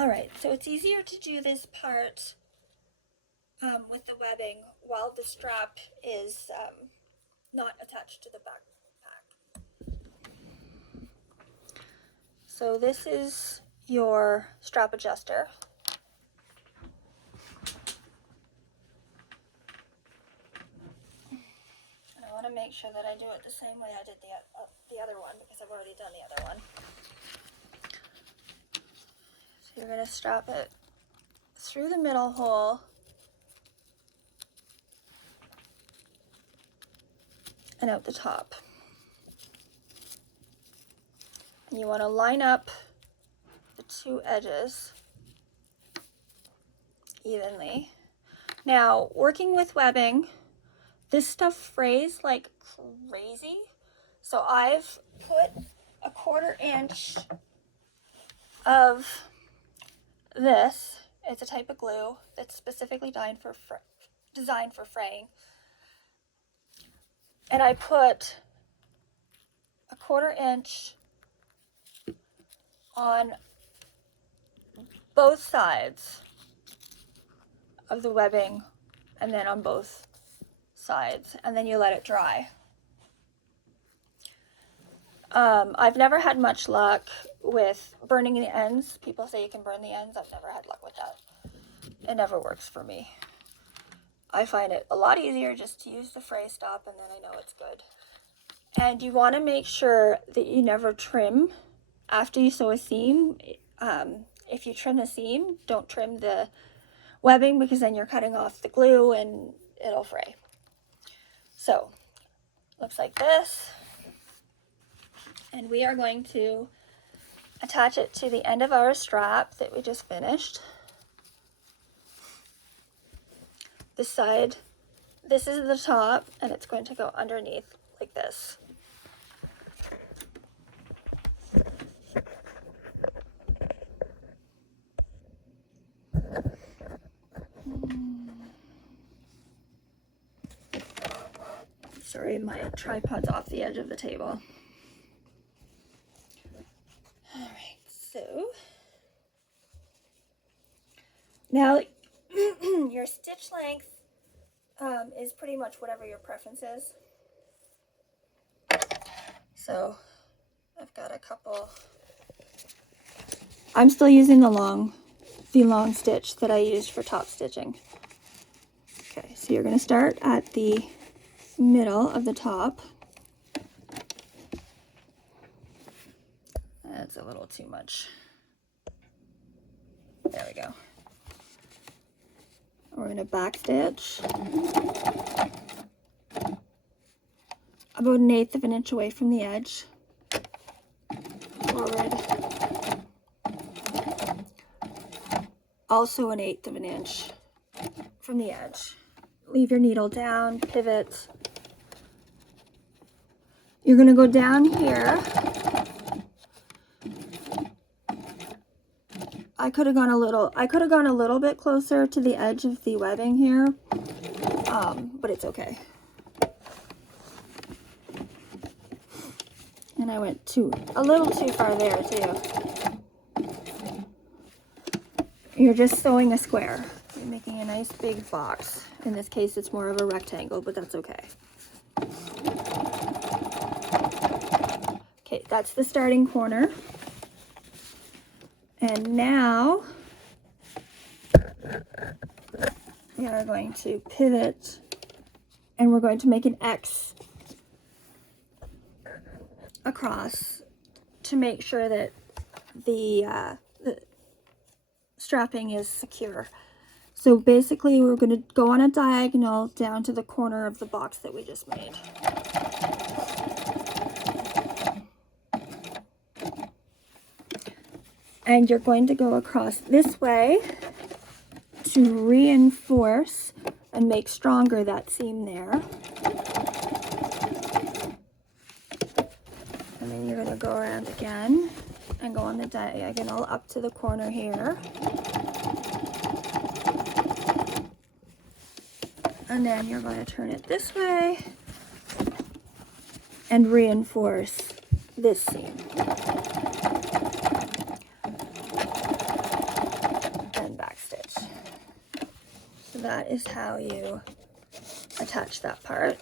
Alright, so it's easier to do this part with the webbing while the strap is not attached to the backpack. So this is your strap adjuster. And I want to make sure that I do it the same way I did the other one, because I've already done the other one. So you're going to strap it through the middle hole and out the top. And you want to line up the two edges evenly. Now, working with webbing, this stuff frays like crazy. So I've put a 1/4 inch of this. It's a type of glue that's specifically designed for fraying. And I put a 1/4 inch on both sides of the webbing, and then on both sides, and then you let it dry. I've never had much luck with burning the ends. People say you can burn the ends. I've never had luck with that. It never works for me. I find it a lot easier just to use the fray stop, and then I know it's good. And you want to make sure that you never trim after you sew a seam. If you trim the seam, don't trim the webbing, because then you're cutting off the glue and it'll fray. So, looks like this. And we are going to attach it to the end of our strap that we just finished. This side, this is the top, and it's going to go underneath like this. Sorry, my tripod's off the edge of the table. Alright, so now your stitch length is pretty much whatever your preference is. So I've got a couple. I'm still using the long stitch that I used for top stitching. Okay, so you're going to start at the middle of the top. That's a little too much. There we go. We're going to back stitch about 1/8 of an inch away from the edge. Forward. Also 1/8 of an inch from the edge. Leave your needle down, pivot. You're going to go down here. I could have gone a little bit closer to the edge of the webbing here, but it's okay. And I went a little too far there too. You're just sewing a square. You're making a nice big box. In this case, it's more of a rectangle, but that's okay. Okay, that's the starting corner. And now we are going to pivot, and we're going to make an X across to make sure that the strapping is secure. So basically we're going to go on a diagonal down to the corner of the box that we just made. And you're going to go across this way to reinforce and make stronger that seam there. And then you're going to go around again and go on the diagonal up to the corner here. And then you're going to turn it this way and reinforce this seam. that is how you attach that part.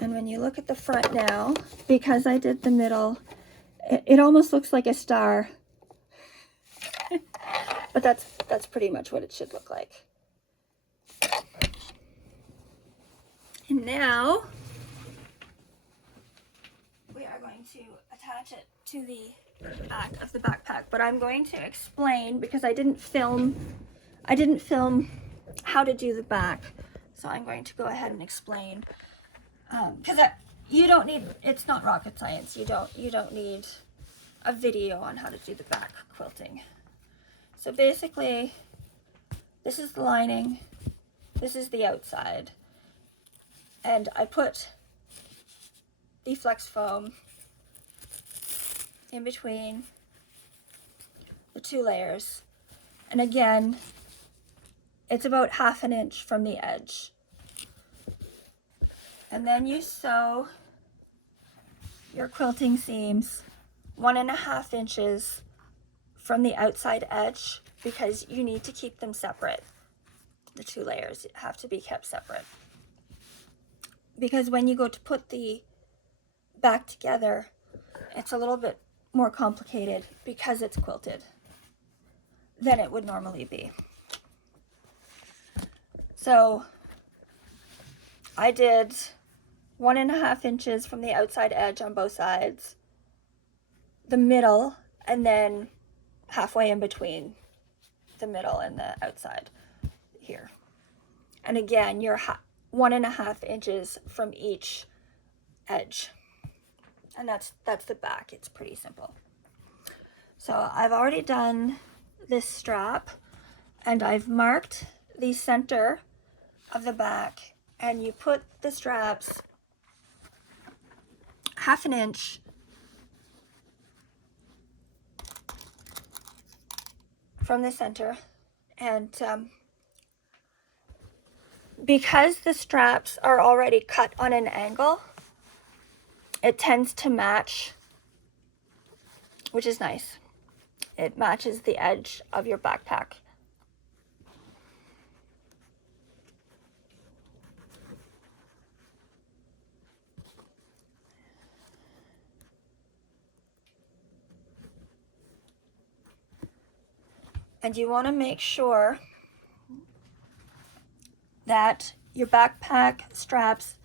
And when you look at the front now, because I did the middle, it almost looks like a star. But that's pretty much what it should look like. And now we are going to attach it to the back of the backpack. But I'm going to explain, because I didn't film how to do the back. So I'm going to go ahead and explain. Because you don't need, it's not rocket science. You don't need a video on how to do the back quilting. So basically, this is the lining, this is the outside, and I put the flex foam in between the two layers. And again, it's about 1/2 inch from the edge. And then you sew your quilting seams 1.5 inches from the outside edge, because you need to keep them separate. The two layers have to be kept separate, because when you go to put the back together, it's a little bit more complicated because it's quilted than it would normally be. So I did 1.5 inches from the outside edge on both sides, the middle, and then halfway in between the middle and the outside here. And again, you're 1.5 inches from each edge. And that's the back. It's pretty simple. So I've already done this strap, and I've marked the center of the back, and you put the straps 1/2 inch from the center. And because the straps are already cut on an angle, it tends to match, which is nice. It matches the edge of your backpack. And you want to make sure that your backpack straps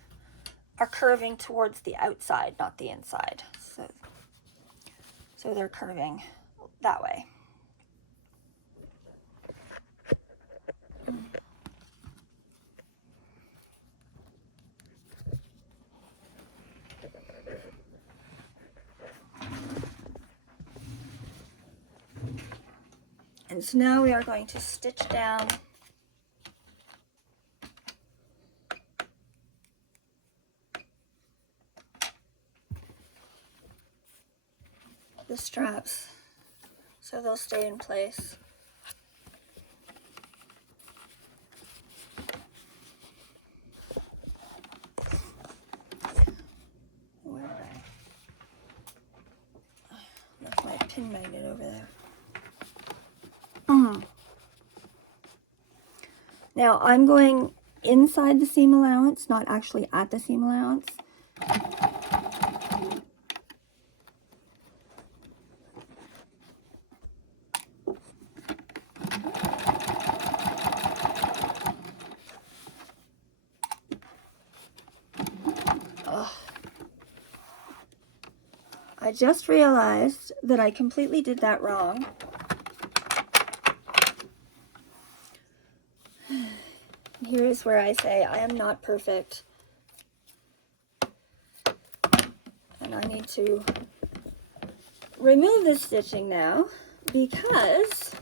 are curving towards the outside, not the inside. So they're curving that way. And so now we are going to stitch down the straps so they'll stay in place. Where are they? I left my pin magnet over there. Now I'm going inside the seam allowance, not actually at the seam allowance. I just realized that I completely did that wrong. Here's where I say I am not perfect. And I need to remove this stitching now, because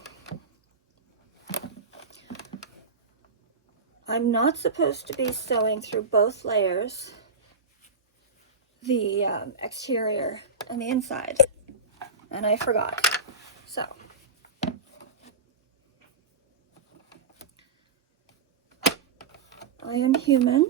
I'm not supposed to be sewing through both layers, the exterior and the inside, and I forgot. So I am human,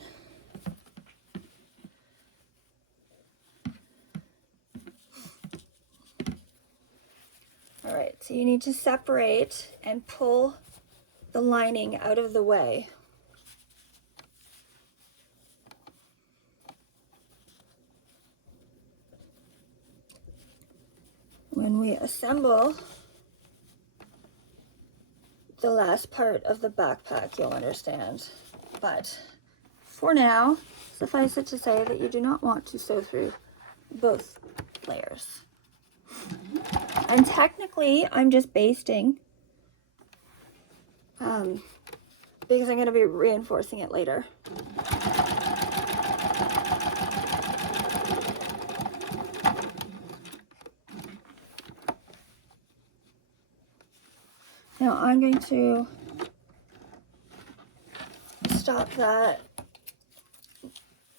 you need to separate and pull the lining out of the way. When we assemble the last part of the backpack, you'll understand. But for now, suffice it to say that you do not want to sew through both layers. And technically, I'm just basting because I'm going to be reinforcing it later. Now I'm going to stop that.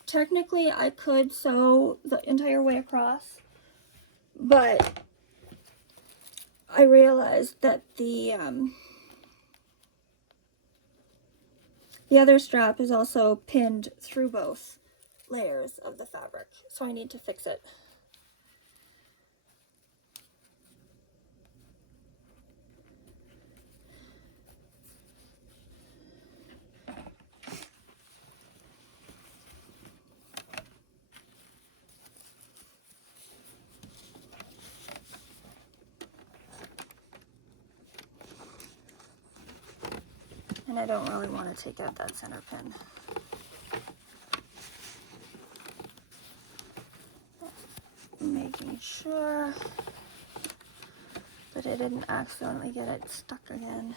Technically, I could sew the entire way across, but I realized that the other strap is also pinned through both layers of the fabric, so I need to fix it. And I don't really want to take out that center pin. Making sure that I didn't accidentally get it stuck again.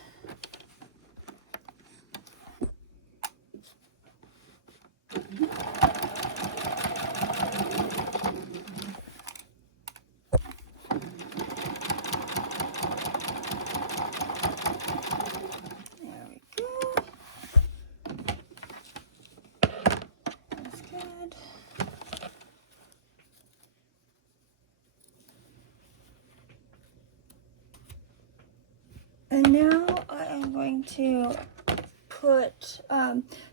And now I am going to put,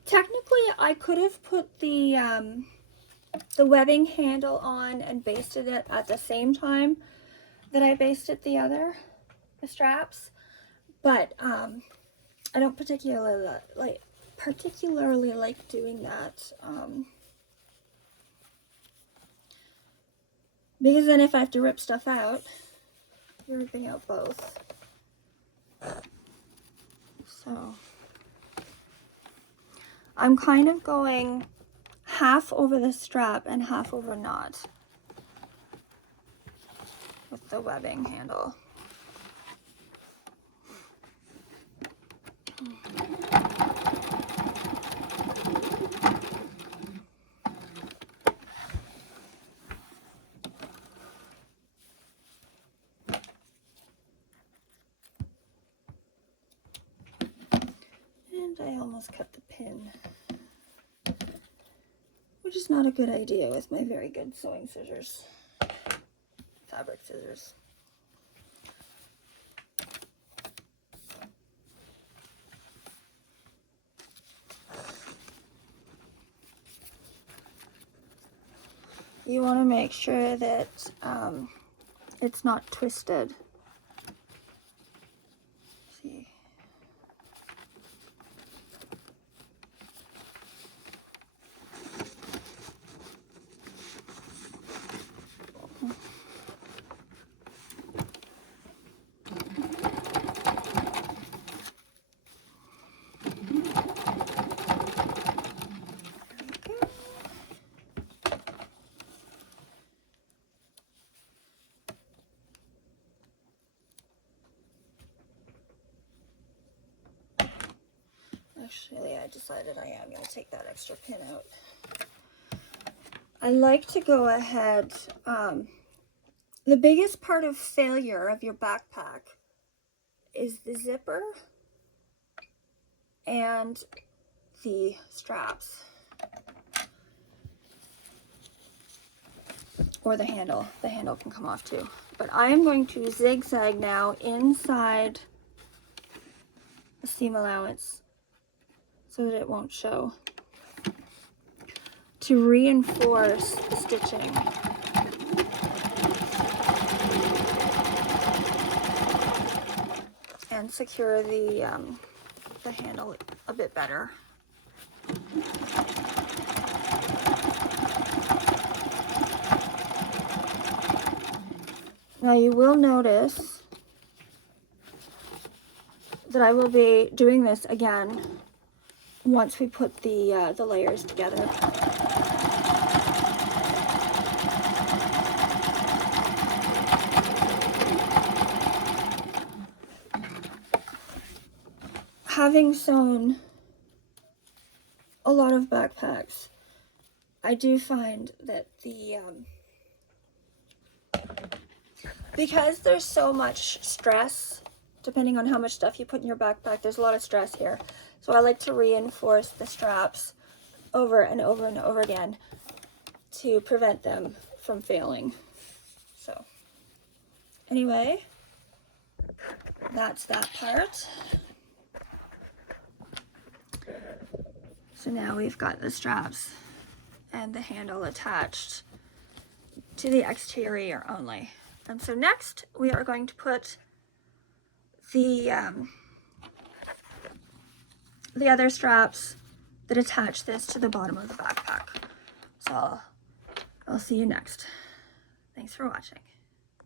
technically I could have put the webbing handle on and basted it at the same time that I basted the straps, but I don't particularly like doing that, because then if I have to rip stuff out, you're ripping out both. So I'm kind of going half over the strap and half over knot with the webbing handle. And I almost cut the pin, which is not a good idea with my very good sewing scissors, fabric scissors. You want to make sure that it's not twisted. See. Actually, I decided I am going to take that extra pin out. I like to go ahead, the biggest part of failure of your backpack is the zipper and the straps, or the handle. The handle can come off too. But I am going to zigzag now inside the seam allowance so that it won't show, to reinforce the stitching. and secure the handle a bit better. Now you will notice that I will be doing this again once we put the layers together. Having sewn a lot of backpacks, I do find that because there's so much stress, depending on how much stuff you put in your backpack, there's a lot of stress here. So I like to reinforce the straps over and over and over again to prevent them from failing. So anyway, that's that part. So now we've got the straps and the handle attached to the exterior only. And so next we are going to put the other straps that attach this to the bottom of the backpack. So I'll see you next. Thanks for watching.